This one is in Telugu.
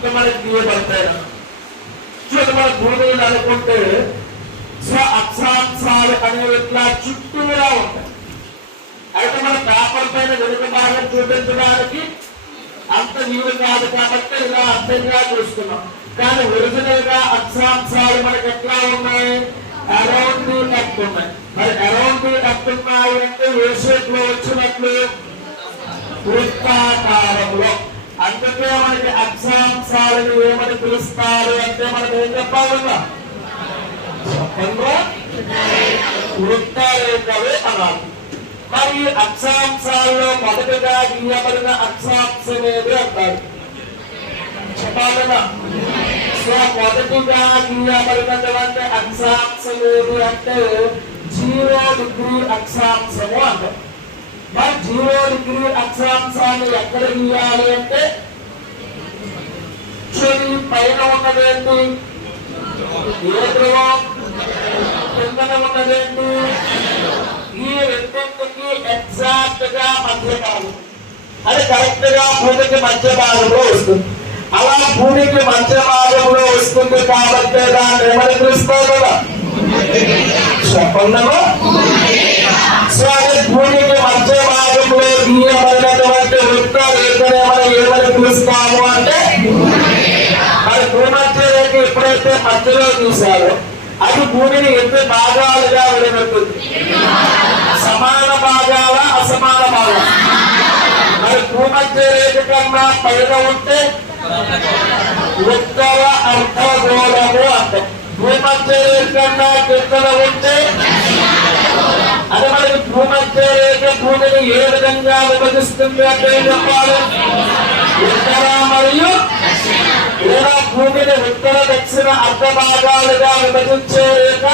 మొత్తం మనకి గీయబడతాయి. చూడండి, మన భూమిని అనుకుంటే అక్షాంశాలు అనేవి ఇట్లా చుట్టూరా ఉంటాయి. అయితే మన పేపర్ పైన వెనుక భాగం చూపించడానికి అంత నీరు కాదు కాబట్టి ఇలా అర్థంగా చూస్తున్నాం. కానీ ఒరిజినల్ గా అక్షాంశాలు మనకి ఎట్లా ఉన్నాయి? అరౌండ్ ది ఎర్త్ ఉన్నాయి. మరి అరౌండ్ ది ఎర్త్ ఉన్నాయి అంటే ఏ షేప్ లో వచ్చినట్లు? వృత్తాకారంలో. అందుకే మనకి అక్షాంశాలను ఏమని పిలుస్తారు అంటే మనకి ఏం చెప్పాలన్నా వృత్తారేఖలు అనాలి. మరి అక్షాంశాల్లో మొదటగా గీయబడిన అక్షాంశం ఏది అంటారు? చెప్పాలన్నా. సో మొదటిగా గీయబడినటువంటి అక్షాంశం ఏది అంటే 0 డిగ్రీ అక్షాంశము అంటారు. మరి 0 డిగ్రీ అక్షాంశాన్ని ఎక్కడ గీయాలి అంటే పైన ఉన్నదేంటి? ఏ ధ్రువం? కిందన ఉన్నదేంటి? ఈ రెండింటికి ఎగ్జాక్ట్ గా మధ్య భాగం. అది కరెక్ట్ గా భూమికి మధ్య భాగంలో వస్తుంది. అలా భూమికి మధ్య భాగంలో వస్తుంది కాబట్టి దాన్ని ఏమని పిలుస్తారు కదా? చెప్పండమా. సో అదే భూమికి మధ్య భాగంలో గీయబడినటువంటి వృత్తారేఖను ఏమని పిలుస్తాము అంటే మరి భూమధ్య రేఖ ఎప్పుడైతే మధ్యలో తీశారో అది భూమిని ఎన్ని భాగాలుగా విడగొట్టింది? సమాన భాగాల, అసమాన భాగాల. మరి భూమధ్య రేఖ కన్నా పైన ఉంటే ఉత్తర అర్ధగోళము అంటే, భూమధ్య రేఖ కన్నా కింద ఉంటే అది మనకి భూమధ్య రేఖ భూమిని ఏ విధంగా విభజిస్తుంది అంటే చెప్పాలి? ఉత్తర మరియు లేదా భూమిని ఉత్తర దక్షిణ అర్ధ భాగాలుగా విభజించే రేఖ